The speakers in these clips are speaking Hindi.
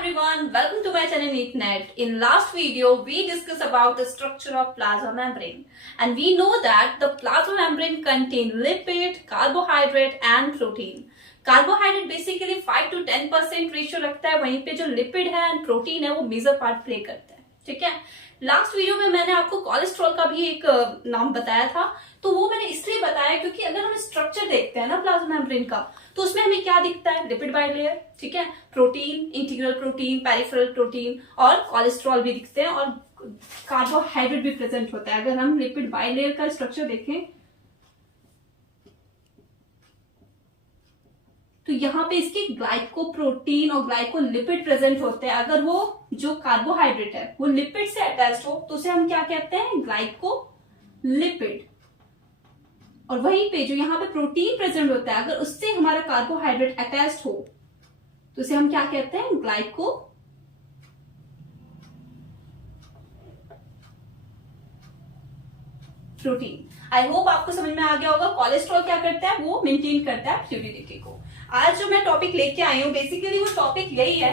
everyone, welcome to my channel NeatNet. In last video, we discussed about the structure of plasma membrane, and we know that the plasma membrane contain lipid, carbohydrate and protein. Carbohydrate basically 5 to 10% ratio रखता है, वहीं पे जो लिपिड है एंड प्रोटीन है वो मेजर पार्ट प्ले करता है. ठीक है. लास्ट वीडियो में मैंने आपको कोलेस्ट्रॉल का भी एक नाम बताया था, तो वो मैंने इसलिए बताया क्योंकि अगर हम स्ट्रक्चर देखते हैं ना प्लाज्मा मेम्ब्रेन का, तो उसमें हमें क्या दिखता है? लिपिड बाइलेयर, ठीक है, protein, integral protein, peripheral protein और कोलेस्ट्रॉल भी दिखते हैं और कार्बोहाइड्रेट भी प्रेजेंट होता है. अगर हम लिपिड बाइलेयर का स्ट्रक्चर देखें तो यहाँ पे इसकी ग्लाइकोप्रोटीन और ग्लाइकोलिपिड प्रेजेंट होते हैं. अगर वो जो कार्बोहाइड्रेट है वो लिपिड से अटैच्ड हो तो उसे हम क्या कहते हैं? ग्लाइकोलिपिड. और वहीं पे जो यहाँ पे प्रोटीन प्रेजेंट होता है, अगर उससे हमारा कार्बोहाइड्रेट अटैच्ड हो तो उसे हम क्या कहते हैं? प्रोटीन. आई होप आपको समझ में आ गया होगा. कोलेस्ट्रॉल क्या करता है? वो मेंटेन करता है फ्लूइडिटी को. आज जो मैं टॉपिक लेके आई हूँ बेसिकली वो टॉपिक यही है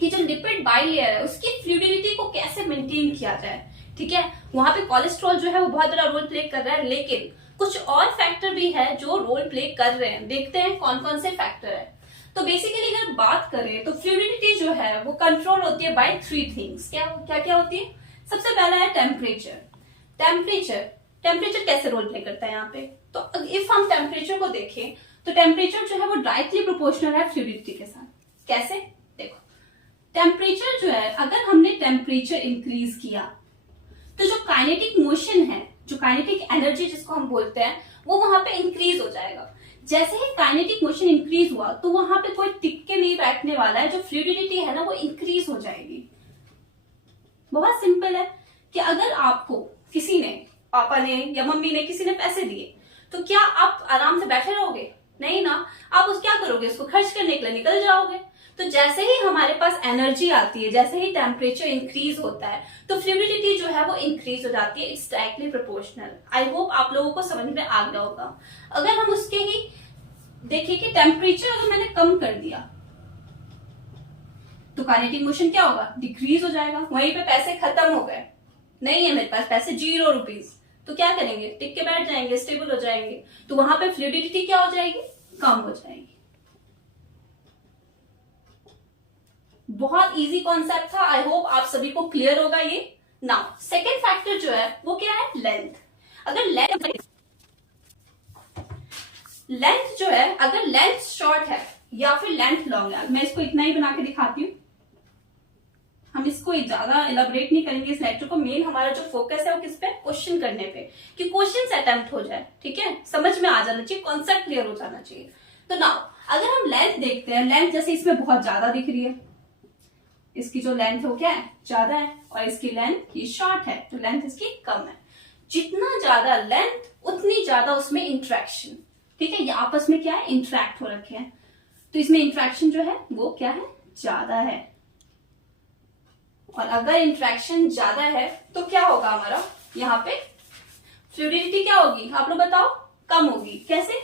कि जो लिपिड बाइलेयर है उसकी फ्लूइडिटी को कैसे मेंटेन किया जाए. ठीक है. वहां पे कोलेस्ट्रॉल जो है वो बहुत बड़ा रोल प्ले कर रहा है, लेकिन कुछ और फैक्टर भी है जो रोल प्ले कर रहे हैं. देखते हैं कौन कौन से फैक्टर है. तो बेसिकली अगर बात करें तो फ्लूइडिटी जो है वो कंट्रोल होती है बाय 3 थिंग्स. क्या क्या क्या होती है? सबसे पहला है टेम्परेचर. टेम्परेचर कैसे रोल प्ले करता है यहाँ पे? तो इफ हम टेम्परेचर को देखें तो टेम्परेचर जो है वो डायरेक्टली प्रोपोर्शनल है फ्लूइडिटी के साथ. कैसे? देखो, टेम्परेचर जो है, अगर हमने टेम्परेचर इंक्रीज किया तो जो काइनेटिक मोशन है, जो काइनेटिक एनर्जी जिसको हम बोलते हैं, वो वहां पे इंक्रीज हो जाएगा. जैसे ही काइनेटिक मोशन इंक्रीज हुआ तो वहां पे कोई टिक के नहीं बैठने वाला है. जो फ्लूइडिटी है ना वो इंक्रीज हो जाएगी. बहुत सिंपल है कि अगर आपको किसी ने, पापा ने या मम्मी ने, किसी ने पैसे दिए तो क्या आप आराम से बैठे रहोगे? नहीं ना. आप उस क्या करोगे? उसको खर्च करने के लिए निकल जाओगे. तो जैसे ही हमारे पास एनर्जी आती है, जैसे ही टेम्परेचर इंक्रीज होता है तो फ्लूइडिटी जो है वो इंक्रीज हो जाती है. It's directly proportional. I hope आप लोगों को समझ में आ गया होगा. अगर हम उसके ही देखिए कि टेम्परेचर अगर मैंने कम कर दिया तो काइनेटिक मोशन क्या होगा? डिक्रीज हो जाएगा. वहीं पे पैसे खत्म हो गए, नहीं है मेरे पास पैसे, 0 रुपीज, तो क्या करेंगे? टिक के बैठ जाएंगे, स्टेबल हो जाएंगे. तो वहां पे फ्लूइडिटी क्या हो जाएगी? कम हो जाएगी. बहुत इजी कॉन्सेप्ट था. आई होप आप सभी को क्लियर होगा ये. नाउ सेकेंड फैक्टर जो है वो क्या है? लेंथ. अगर लेंथ जो है, अगर लेंथ शॉर्ट है या फिर लेंथ लॉन्ग है, मैं इसको इतना ही बना के दिखाती हूँ. हम इसको ज्यादा एलाबोरेट नहीं करेंगे इस लेक्चर को. मेन हमारा जो फोकस है वो किस पे? क्वेश्चन करने पे, कि क्वेश्चन अटेम्प्ट हो जाए. ठीक है, समझ में आ जाना चाहिए, कॉन्सेप्ट क्लियर हो जाना चाहिए. तो नाउ अगर हम लेंथ देखते हैं, लेंथ जैसे इसमें बहुत ज्यादा दिख रही है, इसकी जो लेंथ है वो क्या है? ज्यादा है. और इसकी लेंथ ये शॉर्ट है तो लेंथ इसकी कम है. जितना ज्यादा लेंथ उतनी ज्यादा उसमें इंट्रैक्शन. ठीक है, ये आपस में क्या है? इंट्रैक्ट हो रखे हैं. तो इसमें इंट्रैक्शन जो है वो क्या है? ज्यादा है. और अगर इंट्रैक्शन ज्यादा है तो क्या होगा हमारा? यहाँ पे फ्लूइडिटी क्या होगी? आप लोग बताओ. कम होगी. कैसे?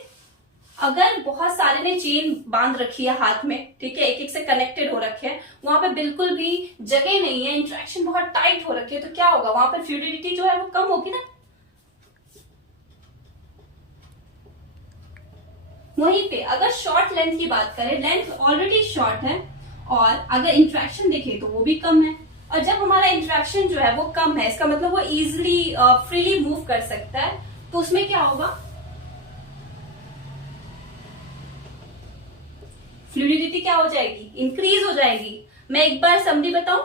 अगर बहुत सारे ने चेन बांध रखी है हाथ में, ठीक है, एक एक से कनेक्टेड हो रखे हैं, वहां पे बिल्कुल भी जगह नहीं है, इंट्रैक्शन बहुत टाइट हो रखी है, तो क्या होगा? वहां पे फ्लूइडिटी जो है वो कम होगी ना. वहीं पे अगर शॉर्ट लेंथ की बात करें, लेंथ ऑलरेडी शॉर्ट है और अगर इंट्रैक्शन देखें तो वो भी कम है. और जब हमारा इंट्रैक्शन जो है वो कम है, इसका मतलब वो इजिली फ्रीली मूव कर सकता है, तो उसमें क्या होगा? फ्लूइडिटी क्या हो जाएगी? इंक्रीज हो जाएगी. मैं एक बार समरी बताऊं.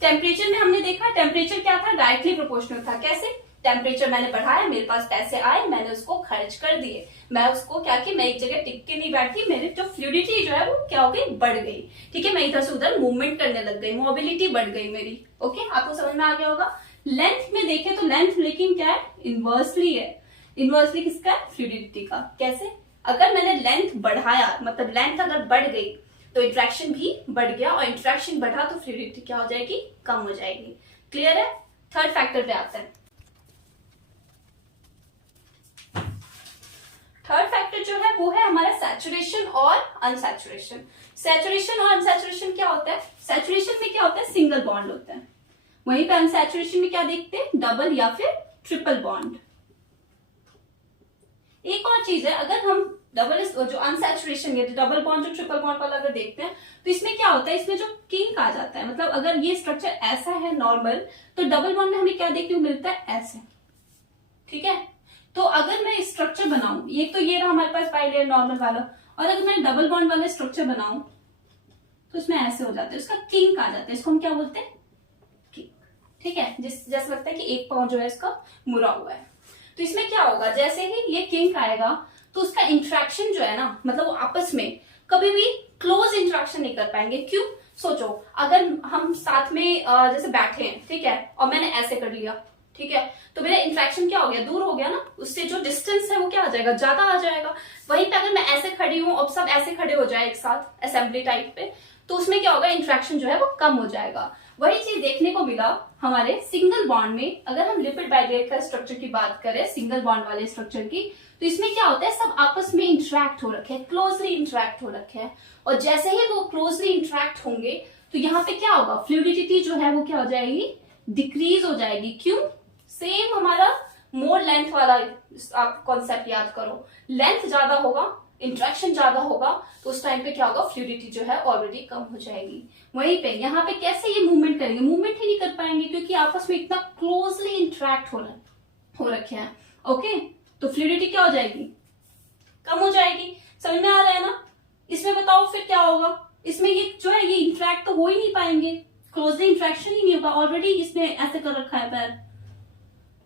टेम्परेचर में हमने देखा, टेम्परेचर क्या था? डायरेक्टली प्रोपोर्शनल था. कैसे? टेम्परेचर मैंने बढ़ाया, मेरे पास पैसे आए, मैंने उसको खर्च कर दिए. मैं उसको क्या कि मैं एक जगह टिक के नहीं बैठी, मेरी जो फ्लूइडिटी जो है वो क्या हो गई? बढ़ गई. ठीक है, मैं इधर से उधर मूवमेंट करने लग गई, मोबिलिटी बढ़ गई मेरी. ओके, आपको समझ में आ गया होगा. लेंथ में देखें तो लेंथ लेकिन क्या है? इनवर्सली है. इनवर्सली किसका है? फ्लूइडिटी का. कैसे? अगर मैंने लेंथ बढ़ाया, मतलब लेंथ अगर बढ़ गई तो इंट्रैक्शन भी बढ़ गया, और इंट्रैक्शन बढ़ा तो फ्लूइडिटी क्या हो जाएगी? कम हो जाएगी. क्लियर है? थर्ड फैक्टर पे आते हैं. थर्ड फैक्टर जो है वो है हमारा सैचुरेशन और अनसैचुरेशन. सैचुरेशन और अनसैचुरेशन क्या होता है? सिंगल बॉन्ड होता है, वहीं पे अनसैचुरेशन में क्या देखते हैं, डबल या फिर ट्रिपल बॉन्ड। एक और चीज है, अगर हम डबल जो अनसैचुरेशन है, डबल बॉन्ड जो ट्रिपल बॉन्ड वाला अगर देखते हैं तो इसमें क्या होता है, इसमें जो किंक आ जाता है, मतलब अगर ये स्ट्रक्चर ऐसा है नॉर्मल, तो डबल बॉन्ड में हमें क्या देखने को मिलता है, ऐसे। ठीक है, तो अगर मैं स्ट्रक्चर बनाऊं, ये तो ये रहा हमारे पास बाइलेयर नॉर्मल वाला, और अगर मैं डबल बॉन्ड वाला स्ट्रक्चर बनाऊं तो इसमें ऐसे हो जाता है, उसका किंक आ जाता है, इसको हम क्या बोलते हैं, किंक। ठीक है, जैसा लगता है कि एक पांव जो है इसका मुड़ा हुआ है। तो इसमें क्या होगा, जैसे ही ये किंक आएगा तो उसका इंट्रैक्शन जो है ना, मतलब वो आपस में कभी भी क्लोज इंट्रैक्शन नहीं कर पाएंगे। क्यों, सोचो, अगर हम साथ में जैसे बैठे हैं, ठीक है, और मैंने ऐसे कर लिया, ठीक है, तो मेरा इंट्रैक्शन क्या हो गया, दूर हो गया ना, उससे जो डिस्टेंस है वो क्या आ जाएगा, ज्यादा आ जाएगा। वहीं पे अगर मैं ऐसे खड़ी हूं और सब ऐसे खड़े हो जाए एक साथ असेंबली टाइप पे, तो उसमें क्या होगा, इंट्रैक्शन जो है वो कम हो जाएगा। वही चीज देखने को मिला हमारे सिंगल बॉन्ड में। अगर हम लिपिड बाइलेयर का स्ट्रक्चर की बात करें, सिंगल बॉन्ड वाले स्ट्रक्चर की, तो इसमें क्या होता है, सब आपस में इंटरेक्ट हो रखे हैं, क्लोजली इंटरेक्ट हो रखे हैं, और जैसे ही वो क्लोजली इंटरेक्ट होंगे तो यहाँ पे क्या होगा, फ्लूइडिटी जो है वो क्या हो जाएगी, डिक्रीज हो जाएगी। क्यों, सेम हमारा मोर लेंथ वाला आप कॉन्सेप्ट याद करो, लेंथ ज्यादा होगा, इंट्रैक्शन ज्यादा होगा, तो उस टाइम पे क्या होगा, फ्लूइडिटी जो है ऑलरेडी कम हो जाएगी। वहीं पे यहाँ पे कैसे ये मूवमेंट करेंगे, मूवमेंट ही नहीं कर पाएंगे, क्योंकि आपस में इतना क्लोजली इंटरेक्ट हो रखे हैं। ओके, तो फ्लूइडिटी क्या हो जाएगी, कम हो जाएगी। समझ में आ रहा है ना। इसमें बताओ फिर क्या होगा, इसमें ये जो है ये इंटरेक्ट तो हो ही नहीं पाएंगे, क्लोजली इंटरेक्शन ही नहीं होगा, ऑलरेडी इसने ऐसे कर रखा है पैर।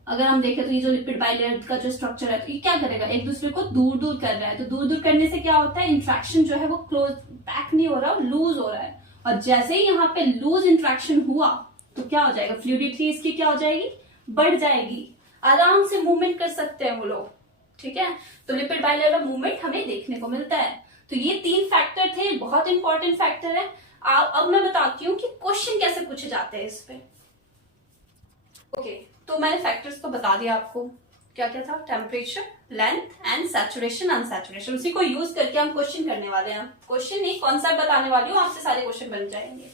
अगर हम देखें तो ये जो लिपिड बाइलेयर का जो स्ट्रक्चर है, तो ये क्या करेगा, एक दूसरे को दूर दूर कर रहा है, तो दूर दूर करने से क्या होता है, इंट्रैक्शन जो है वो क्लोज बैक नहीं हो रहा, लूज हो रहा है, और जैसे ही यहाँ पे लूज इंट्रैक्शन हुआ तो क्या हो जाएगा, फ्लूइडिटी इसकी क्या हो जाएगी, बढ़ जाएगी, आराम से मूवमेंट कर सकते हैं वो लोग। ठीक है, तो लिपिड बाइलेयर का मूवमेंट हमें देखने को मिलता है। तो ये 3 फैक्टर थे, बहुत इंपॉर्टेंट फैक्टर है। अब मैं बताती हूँ कि क्वेश्चन कैसे पूछे जाते हैं इस पे। ओके, तो मैंने फैक्टर्स तो बता दिया आपको, क्या क्या था, temperature, length and saturation, unsaturation. उसी को यूज करके हम क्वेश्चन करने वाले हैं, क्वेश्चन नहीं कॉन्सेप्ट बताने वाली हूँ, आपसे सारे क्वेश्चन बन जाएंगे।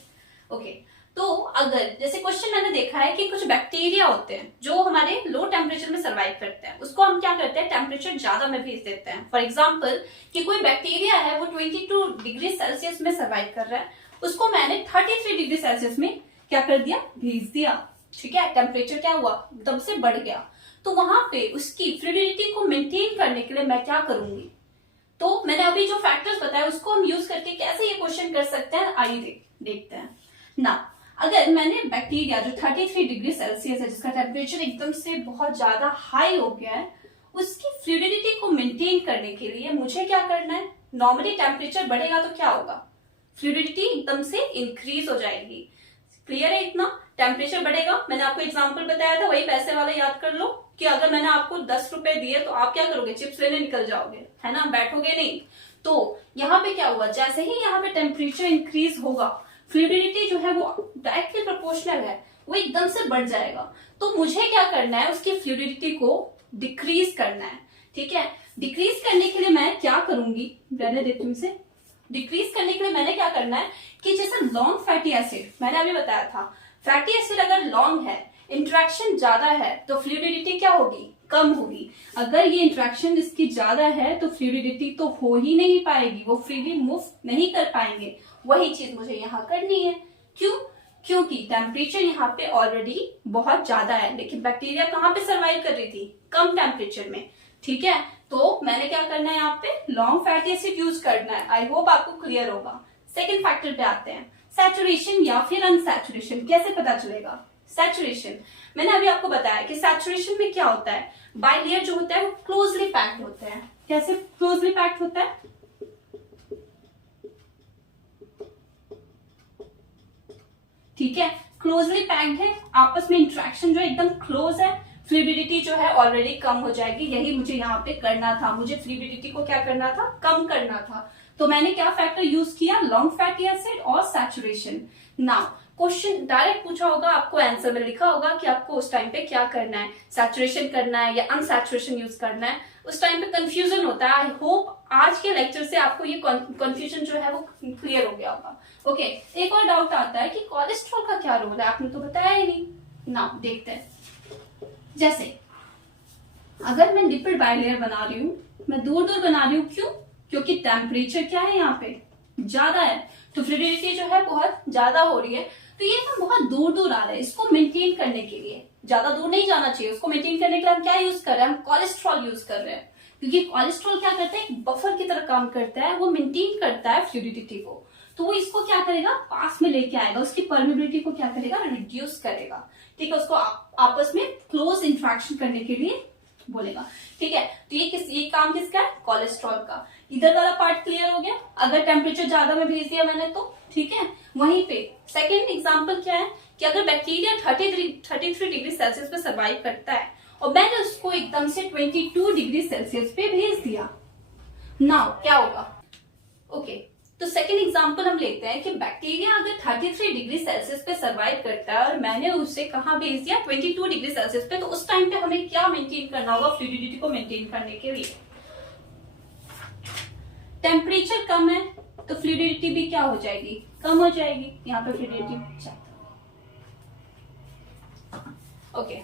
ओके, तो अगर जैसे क्वेश्चन मैंने देखा है कि कुछ बैक्टीरिया होते हैं जो हमारे लो टेम्परेचर में सर्वाइव करते हैं, उसको हम क्या करते हैं, टेम्परेचर ज्यादा में भेज देते हैं। फॉर एग्जाम्पल कि कोई बैक्टीरिया है वो 22 डिग्री सेल्सियस में सर्वाइव कर रहा है, उसको मैंने 33 डिग्री सेल्सियस में क्या कर दिया, भेज दिया। ठीक है, टेम्परेचर क्या हुआ, एकदम से बढ़ गया, तो वहां पे उसकी फ्लूइडिटी को मेंटेन करने के लिए मैं क्या करूंगी, तो मैंने अभी जो फैक्टर्स बताया उसको हम यूज करके कैसे ये क्वेश्चन कर सकते हैं, आइए देखते हैं ना। अगर मैंने बैक्टीरिया जो 33 डिग्री सेल्सियस है, जिसका टेम्परेचर एकदम से बहुत ज्यादा हाई हो गया है, उसकी फ्लूइडिटी को मेंटेन करने के लिए मुझे क्या करना है, नॉर्मली टेम्परेचर बढ़ेगा तो क्या होगा, फ्लूइडिटी एकदम से इंक्रीज हो जाएगी। क्लियर है इतना, टेम्परेचर बढ़ेगा, मैंने आपको एग्जांपल बताया था, वही पैसे वाला याद कर लो कि अगर मैंने आपको 10 रुपए दिए तो आप क्या करोगे, चिप्स लेने निकल जाओगे, है ना, बैठोगे नहीं। तो यहाँ पे क्या हुआ, जैसे ही यहाँ पे टेम्परेचर इंक्रीज होगा, फ्लूइडिटी जो है वो डायरेक्टली प्रोपोर्शनल है, वो एकदम से बढ़ जाएगा। तो मुझे क्या करना है, उसकी फ्लूइडिटी को डिक्रीज करना है। ठीक है, डिक्रीज करने के लिए मैं क्या करूंगी, रहने देती हूँ इसे। डिक्रीज करने के लिए मैंने क्या करना है कि जैसे लॉन्ग फैटी एसिड मैंने अभी बताया था, फैटी एसिड अगर लॉन्ग है, इंट्रैक्शन ज्यादा है, तो फ्लूइडिटी क्या होगी, कम होगी। अगर ये इंट्रैक्शन इसकी ज्यादा है तो फ्लूइडिटी तो हो ही नहीं पाएगी, वो फ्रीली मूव नहीं कर पाएंगे। वही चीज मुझे यहाँ करनी है। क्यों, क्योंकि टेम्परेचर यहाँ पे ऑलरेडी बहुत ज्यादा है, लेकिन बैक्टीरिया कहाँ पे सर्वाइव कर रही थी, कम टेम्परेचर में। ठीक है, तो मैंने क्या करना है, यहाँ पे लॉन्ग फैटी एसिड यूज करना है। आई होप आपको क्लियर होगा। सेकेंड फैक्टर पे आते हैं, सैचुरेशन या फिर अनसैचुरेशन कैसे पता चलेगा। सैचुरेशन मैंने अभी आपको बताया कि सैचुरेशन में क्या होता है, बाइलेयर जो होता है वो क्लोजली पैक्ड होता है। कैसे क्लोजली पैक्ड होता है, ठीक है, क्लोजली पैक्ड है, आपस में इंट्रैक्शन जो एकदम क्लोज है, फ्लूइडिटी जो है ऑलरेडी कम हो जाएगी। यही मुझे यहाँ पे करना था, मुझे फ्लूइडिटी को क्या करना था, कम करना था। तो मैंने क्या फैक्टर यूज किया, लॉन्ग फैटी एसिड और सैचुरेशन। नाउ क्वेश्चन डायरेक्ट पूछा होगा, आपको आंसर में लिखा होगा कि आपको उस टाइम पे क्या करना है, सैचुरेशन करना है या अनसैचुरेशन यूज करना है। उस टाइम पे कंफ्यूजन होता है। आई होप आज के लेक्चर से आपको ये कंफ्यूजन जो है वो क्लियर हो गया होगा। ओके, एक और डाउट आता है कि कोलेस्ट्रॉल का क्या रोल है, आपने तो बताया ही नहीं ना। देखते हैं, जैसे अगर मैं लिपिड बाइलेयर बना रही हूँ, मैं दूर दूर बना रही हूँ, क्यों? क्योंकि टेम्परेचर क्या है यहाँ पे ज्यादा है, तो फ्लूइडिटी जो है बहुत ज्यादा हो रही है, तो ये ना बहुत दूर दूर आ रहा है। इसको मेंटेन करने के लिए ज्यादा दूर नहीं जाना चाहिए, उसको मेंटेन करने के लिए हम क्या यूज कर रहे हैं, हम कोलेस्ट्रॉल यूज कर रहे हैं। क्योंकि कोलेस्ट्रॉल क्या करता है, एक बफर की तरह काम करता है, वो मेंटेन करता है फ्लूइडिटी को। तो वो इसको क्या करेगा, पास में लेके आएगा, उसकी परमेबिलिटी को क्या करेगा, रिड्यूस करेगा। ठीक है, उसको आपस में क्लोज इंट्रैक्शन करने के लिए बोलेगा। ठीक है, तो ये काम किसका है, कोलेस्ट्रॉल का। इधर वाला पार्ट क्लियर हो गया। अगर टेम्परेचर ज्यादा में भेज दिया मैंने तो ठीक है। वहीं पे सेकेंड एग्जांपल क्या है कि अगर बैक्टीरिया 33 डिग्री सेल्सियस पे सर्वाइव करता है और मैंने उसको एकदम से 22 डिग्री सेल्सियस पे भेज दिया, नाउ क्या होगा। ओके, तो सेकेंड एग्जांपल हम लेते हैं कि बैक्टीरिया अगर 33 डिग्री सेल्सियस पे सर्वाइव करता है और मैंने उसे कहाँ भेज दिया, 22 डिग्री सेल्सियस पे, तो उस टाइम पे हमें क्या मेंटेन करना होगा, फ्लूइडिटी को मेंटेन करने के लिए। टेम्परेचर कम है तो फ्लूइडिटी भी क्या हो जाएगी, कम हो जाएगी। यहाँ पे फ्लूइडिटी ओके,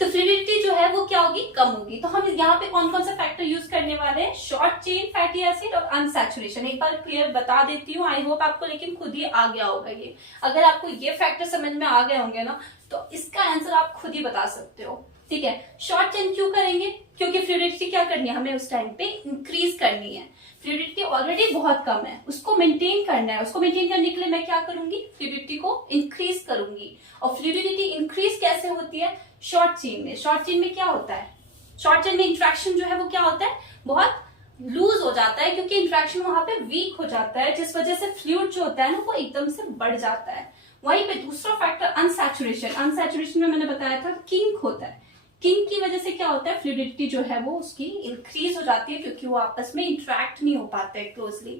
तो फ्लूइडिटी जो है वो क्या होगी, कम होगी। तो हम यहाँ पे कौन कौन सा फैक्टर यूज करने वाले हैं, शॉर्ट चेन फैटी एसिड और अनसैचुरेशन। एक बार क्लियर बता देती हूँ, आई होप आपको लेकिन खुद ही आ गया होगा ये। अगर आपको ये फैक्टर समझ में आ गए होंगे ना, तो इसका आंसर आप खुद ही बता सकते हो। ठीक है, शॉर्ट चेन क्यों करेंगे, क्योंकि फ्लूइडिटी क्या करनी है, हमें उस टाइम पे इंक्रीज करनी है। फ्लूइडिटी ऑलरेडी बहुत कम है, उसको मेंटेन करना है। उसको मेंटेन करने के लिए मैं क्या करूंगी, फ्लूइडिटी को इंक्रीज करूंगी। और फ्लूइडिटी इंक्रीज कैसे होती है, शॉर्ट चेन में। शॉर्ट चेन में क्या होता है, शॉर्ट चेन में इंट्रैक्शन जो है वो क्या होता है, बहुत लूज हो जाता है, क्योंकि इंट्रैक्शन वहां पे वीक हो जाता है, जिस वजह से फ्लूइड जो होता है ना वो एकदम से बढ़ जाता है। वहीं पे दूसरा फैक्टर अनसैचुरेशन। अनसैचुरेशन में मैंने बताया था किंक होता है। किंक की वजह से क्या होता है, फ्लूइडिटी जो है वो उसकी इंक्रीज हो जाती है, क्योंकि वो आपस में इंटरेक्ट नहीं हो पाते हैं क्लोजली।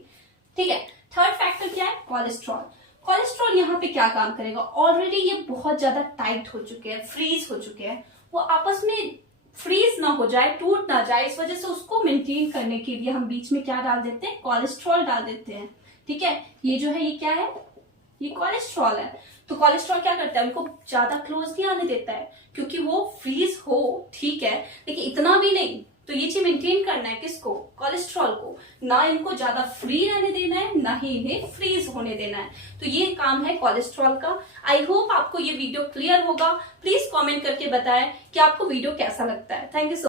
ठीक है, थर्ड फैक्टर क्या है, कोलेस्ट्रॉल। कोलेस्ट्रॉल यहाँ पे क्या काम करेगा, ऑलरेडी ये बहुत ज्यादा टाइट हो चुके हैं, फ्रीज हो चुके हैं, वो आपस में फ्रीज ना हो जाए, टूट ना जाए, इस वजह से उसको मेंटेन करने के लिए हम बीच में क्या डाल देते हैं, कोलेस्ट्रॉल डाल देते हैं। ठीक है, ये जो है ये क्या है, ये कोलेस्ट्रॉल है। तो कोलेस्ट्रॉल क्या करता है, उनको ज्यादा क्लोज नहीं आने देता है, क्योंकि वो फ्रीज हो, ठीक है, लेकिन इतना भी नहीं। तो ये चीज मेंटेन करना है किसको, कोलेस्ट्रॉल को, ना इनको ज्यादा फ्री रहने देना है, ना ही इन्हें फ्रीज होने देना है। तो ये काम है कोलेस्ट्रॉल का। आई होप आपको ये वीडियो क्लियर होगा। प्लीज कमेंट करके बताएं कि आपको वीडियो कैसा लगता है। Thank you so